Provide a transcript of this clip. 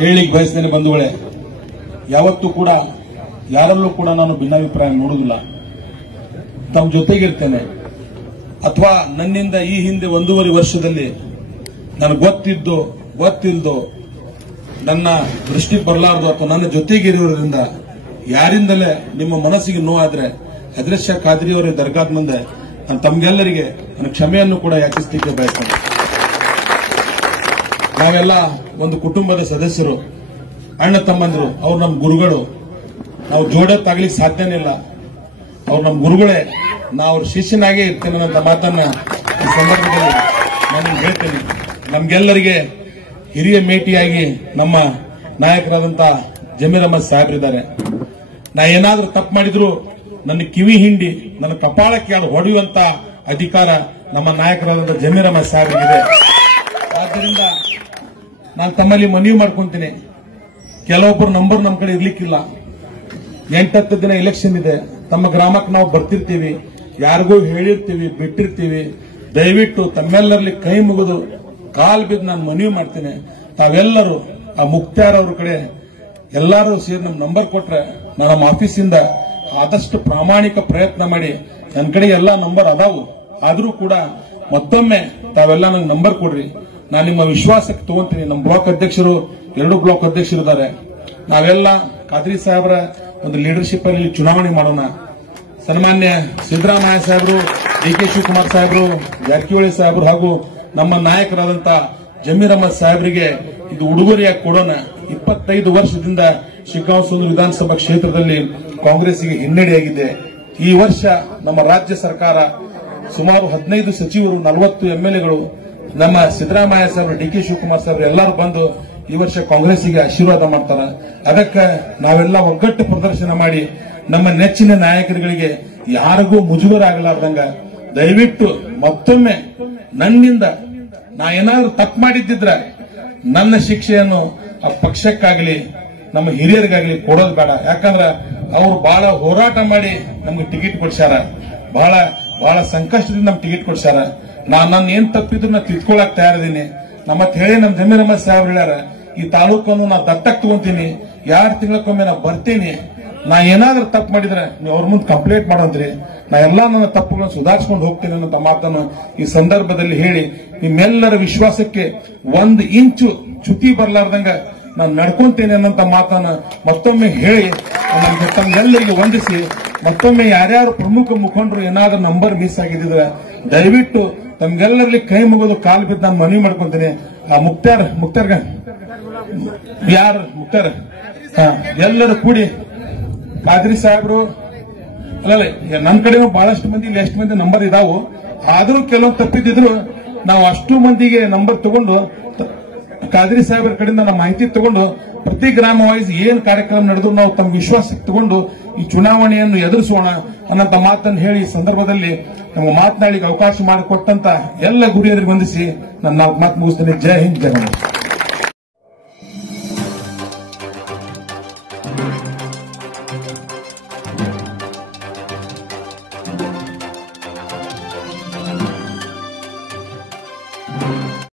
ಹೇಳಿಕ್ ಬಯಸ್ತೇನೆ ಬಂಧುಗಳೇ, ಯಾವತ್ತೂ ಕೂಡ ಯಾರಲ್ಲೂ ಕೂಡ ನಾನು ಭಿನ್ನಾಭಿಪ್ರಾಯ ನೋಡುವುದಿಲ್ಲ. ತಮ್ಮ ಜೊತೆಗಿರ್ತೇನೆ. ಅಥವಾ ನನ್ನಿಂದ ಈ ಹಿಂದೆ 1.5 ವರ್ಷದಲ್ಲಿ ನನಗೆ ಗೊತ್ತಿಲ್ದೋ ನನ್ನ ದೃಷ್ಟಿ ಬರಲಾರದು ಅಥವಾ ನನ್ನ ಜೊತೆಗಿರೋದ್ರಿಂದ ಯಾರಿಂದಲೇ ನಿಮ್ಮ ಮನಸ್ಸಿಗೆ ನೋವಾದ್ರೆ ಹಜರತ್ ಶಾ ಖಾದ್ರಿ ಅವರ ದರ್ಗಾದ ಮುಂದೆ ನಾನು ತಮಗೆಲ್ಲರಿಗೆ ನನ್ನ ಕ್ಷಮೆಯನ್ನು ಕೂಡ ಯಾಚಿಸಲಿಕ್ಕೆ ಬಯಸ್ತೇನೆ. ನಾವೆಲ್ಲ ಒಂದು ಕುಟುಂಬದ ಸದಸ್ಯರು, ಅಣ್ಣ ತಮ್ಮಂದಿರು. ಅವ್ರು ನಮ್ಮ ಗುರುಗಳು. ನಾವು ಜೋಡತ್ತಾಗ್ಲಿಕ್ಕೆ ಸಾಧ್ಯನೇ ಇಲ್ಲ. ಅವ್ರು ನಮ್ಮ ಗುರುಗಳೇ. ನಾವು ಅವ್ರ ಶಿಷ್ಯನಾಗೇ ಇರ್ತೇನೆ ಅನ್ನೋ ಮಾತನ್ನ ಈ ಸಂದರ್ಭದಲ್ಲಿ ನಾನು ಹೇಳ್ತೇನೆ. ನಮ್ಗೆಲ್ಲರಿಗೆ ಹಿರಿಯ ಮೇಟಿಯಾಗಿ ನಮ್ಮ ನಾಯಕರಾದಂತ ಜಮೀರ್ ಅಹಮದ್ ಸಾಹೇಬ್ರಿದ್ದಾರೆ. ನಾ ಏನಾದ್ರೂ ತಪ್ಪು ಮಾಡಿದ್ರು ನನ್ನ ಕಿವಿ ಹಿಂಡಿ ನನ್ನ ಕಪಾಳಕ್ಕೆ ಅದು ಹೊಡೆಯುವಂತ ಅಧಿಕಾರ ನಮ್ಮ ನಾಯಕರಾದಂತ ಜಮೀರ್ ಅಹಮದ್ ಸಾಹೇಬ್ರಿಗಿದೆ. ಆದ್ದರಿಂದ ನಾನು ತಮ್ಮಲ್ಲಿ ಮನವಿ ಮಾಡ್ಕೊಂತೀನಿ, ಕೆಲವೊಬ್ಬರು ನಂಬರ್ ನಮ್ಮ ಕಡೆ ಇರ್ಲಿಕ್ಕಿಲ್ಲ. 8-10 ದಿನ ಎಲೆಕ್ಷನ್ ಇದೆ. ತಮ್ಮ ಗ್ರಾಮಕ್ಕೆ ನಾವು ಬರ್ತಿರ್ತೀವಿ, ಯಾರಿಗೂ ಹೇಳಿರ್ತೀವಿ, ಬಿಟ್ಟಿರ್ತೀವಿ. ದಯವಿಟ್ಟು ತಮ್ಮೆಲ್ಲರಲ್ಲಿ ಕೈ ಮುಗಿದು ಕಾಲ್ ಬಿದ್ದು ನಾನು ಮನವಿ ಮಾಡ್ತೇನೆ. ತಾವೆಲ್ಲರೂ ಆ ಮುಕ್ತಾರ್ ಅವ್ರ ಕಡೆ ಎಲ್ಲರೂ ಸೇರಿ ನಮ್ಮ ನಂಬರ್ ಕೊಟ್ರೆ ನಾನು ನಮ್ಮ ಆಫೀಸಿಂದ ಆದಷ್ಟು ಪ್ರಾಮಾಣಿಕ ಪ್ರಯತ್ನ ಮಾಡಿ, ನನ್ನ ಕಡೆ ಎಲ್ಲಾ ನಂಬರ್ ಅದಾವು, ಆದ್ರೂ ಕೂಡ ಮತ್ತೊಮ್ಮೆ ತಾವೆಲ್ಲ ನಂಗೆ ನಂಬರ್ ಕೊಡ್ರಿ. ನಾನು ನಿಮ್ಮ ವಿಶ್ವಾಸಕ್ಕೆ ತಗೊಂತೀನಿ. ನಮ್ಮ ಬ್ಲಾಕ್ ಅಧ್ಯಕ್ಷರು 2 ಬ್ಲಾಕ್ ಅಧ್ಯಕ್ಷರು ಇದ್ದಾರೆ. ನಾವೆಲ್ಲ ಖಾದ್ರಿ ಸಾಹೇಬ್ರ ಒಂದು ಲೀಡರ್ಶಿಪ್ ಅಲ್ಲಿ ಚುನಾವಣೆ ಮಾಡೋಣ. ಸನ್ಮಾನ್ಯ ಸಿದ್ದರಾಮಯ್ಯ ಸಾಹೇಬರು, ಡಿ.ಕೆ. ಶಿವಕುಮಾರ್ ಸಾಹೇಬರು, ಜಾರಕಿಹೊಳಿ ಸಾಹೇಬರು ಹಾಗೂ ನಮ್ಮ ನಾಯಕರಾದಂತ ಜಮೀರ್ ಅಹಮದ್ ಸಾಹೇಬರಿಗೆ ಇದು ಉಡುಗೊರೆಯಾಗಿ ಕೊಡೋಣ. 25 ವರ್ಷದಿಂದ ಶಿಗ್ಗಾಂವ್ ವಿಧಾನಸಭಾ ಕ್ಷೇತ್ರದಲ್ಲಿ ಕಾಂಗ್ರೆಸ್ಗೆ ಹಿನ್ನಡೆಯಾಗಿದೆ. ಈ ವರ್ಷ ನಮ್ಮ ರಾಜ್ಯ ಸರ್ಕಾರ ಸುಮಾರು 15 ಸಚಿವರು, 40 ಎಂಎಲ್ಎಗಳು, ನಮ್ಮ ಸಿದ್ದರಾಮಯ್ಯ ಸಾಹೇಬರು, ಡಿ.ಕೆ. ಶಿವಕುಮಾರ್ ಸಾಹೇಬರು ಎಲ್ಲರೂ ಬಂದು ಈ ವರ್ಷ ಕಾಂಗ್ರೆಸ್ಗೆ ಆಶೀರ್ವಾದ ಮಾಡ್ತಾರ. ಅದಕ್ಕೆ ನಾವೆಲ್ಲ ಒಗ್ಗಟ್ಟು ಪ್ರದರ್ಶನ ಮಾಡಿ ನಮ್ಮ ನೆಚ್ಚಿನ ನಾಯಕರುಗಳಿಗೆ ಯಾರಿಗೂ ಮುಜುಗರ ಆಗಲಾರ್ದಂಗ ದಯವಿಟ್ಟು ಮತ್ತೊಮ್ಮೆ ನನ್ನಿಂದ ನಾ ಏನಾದ್ರೂ ತಪ್ಪು ಮಾಡಿದ್ದಿದ್ರೆ ನನ್ನ ಶಿಕ್ಷೆಯನ್ನು ಆ ಪಕ್ಷಕ್ಕಾಗಲಿ ನಮ್ಮ ಹಿರಿಯರಿಗಾಗಲಿ ಕೊಡೋದು ಬೇಡ. ಯಾಕಂದ್ರೆ ಅವರು ಬಹಳ ಹೋರಾಟ ಮಾಡಿ ನಮ್ಗೆ ಟಿಕೆಟ್ ಕೊಡ್ಸ್ಯಾರ, ಬಹಳ ಸಂಕಷ್ಟದಿಂದ ನಮ್ಗೆ ಟಿಕೆಟ್ ಕೊಡ್ಸ್ಯಾರ. ನನ್ನ ಏನ್ ತಪ್ಪಿದ್ರು ನಾ ತಿದ್ಕೊಳಕ್ ತಯಾರಿದ್ದೀನಿ. ನಮ್ಮತ್ ಹೇಳಿ ನಮ್ಮ ಜಮೀರ್ ಅಹಮದ್ ಸಾಹೇಬ್ರು ಹೇಳ್ಯಾರ, ಈ ತಾಲೂಕನ್ನು ನಾ ದತ್ತಕ್ ತಗೊಂತೀನಿ, 2 ತಿಂಗಳಕ್ಕೊಮ್ಮೆ ನಾ ಬರ್ತೀನಿ. ನಾ ಏನಾದ್ರೂ ತಪ್ಪು ಮಾಡಿದ್ರೆ ನೀವು ಅವ್ರ ಮುಂದೆ ಕಂಪ್ಲೇಂಟ್ ಮಾಡೋದ್ರಿ. ನಾ ಎಲ್ಲಾ ನನ್ನ ತಪ್ಪುಗಳನ್ನು ಸುಧಾರಿಸಿಕೊಂಡು ಹೋಗ್ತೀನಿ ಅನ್ನೋ ಮಾತನ್ನು ಈ ಸಂದರ್ಭದಲ್ಲಿ ಹೇಳಿ, ನಿಮ್ಮೆಲ್ಲರ ವಿಶ್ವಾಸಕ್ಕೆ 1 ಇಂಚು ಚ್ಯುತಿ ಬರಲಾರ್ದಂಗ ನಾನು ನಡ್ಕೊಂತೇನೆ ಅನ್ನೋಂತ ಮಾತನ್ನು ಮತ್ತೊಮ್ಮೆ ಹೇಳಿ ತಮ್ಮೆಲ್ಲರಿಗೆ ವಂದಿಸಿ, ಮತ್ತೊಮ್ಮೆ ಯಾರ್ಯಾರು ಪ್ರಮುಖ ಮುಖಂಡರು ಏನಾದ್ರೂ ನಂಬರ್ ಮಿಸ್ ಆಗಿದ್ರೆ ದಯವಿಟ್ಟು ತಮ್ಗೆಲ್ಲರಲ್ಲಿ ಕೈ ಮುಗಿದು ಕಾಲು ಬಿದ್ದು ನಾನು ಮನವಿ ಮಾಡ್ಕೊಂತೀನಿ. ಆ ಮುಕ್ತಾರ್ ಯಾರು ಮುಕ್ತಾರ್ ಎಲ್ಲರೂ ಕೂಡಿ ಖಾದ್ರಿ ಸಾಹೇಬ್ರು ಅಲ್ಲ, ನನ್ನ ಕಡೆನೂ ಬಹಳಷ್ಟು ಮಂದಿ ಇಲ್ಲಿ ಎಷ್ಟು ಮಂದಿ ನಂಬರ್ ಇದಾವು, ಆದ್ರೂ ಕೆಲವೊಂದು ತಪ್ಪಿದ್ರು ನಾವು ಅಷ್ಟು ಮಂದಿಗೆ ನಂಬರ್ ತಗೊಂಡು ಖಾದ್ರಿ ಸಾಹೇಬ್ರ ಕಡೆಯಿಂದ ನಮ್ಮ ಮಾಹಿತಿ ತಗೊಂಡು ಪ್ರತಿ ಗ್ರಾಮ ವೈಸ್ ಏನ್ ಕಾರ್ಯಕ್ರಮ ನಡೆದ್ರು ನಾವು ತಮ್ಮ ವಿಶ್ವಾಸಕ್ಕೆ ತಗೊಂಡು ಈ ಚುನಾವಣೆಯನ್ನು ಎದುರಿಸೋಣ ಅನ್ನೋಂತ ಮಾತನ್ನು ಹೇಳಿ ಈ ಸಂದರ್ಭದಲ್ಲಿ ನಮಗೆ ಮಾತನಾಡಿಗೆ ಅವಕಾಶ ಮಾಡಿಕೊಟ್ಟಂತ ಎಲ್ಲ ಗುರಿಯರಿಗೆ ವಂದಿಸಿ ನನ್ನ ಮಾತು ಮುಗಿಸ್ತೇನೆ. ಜೈ ಹಿಂದ್, ಜೈ ಭಾರತ್.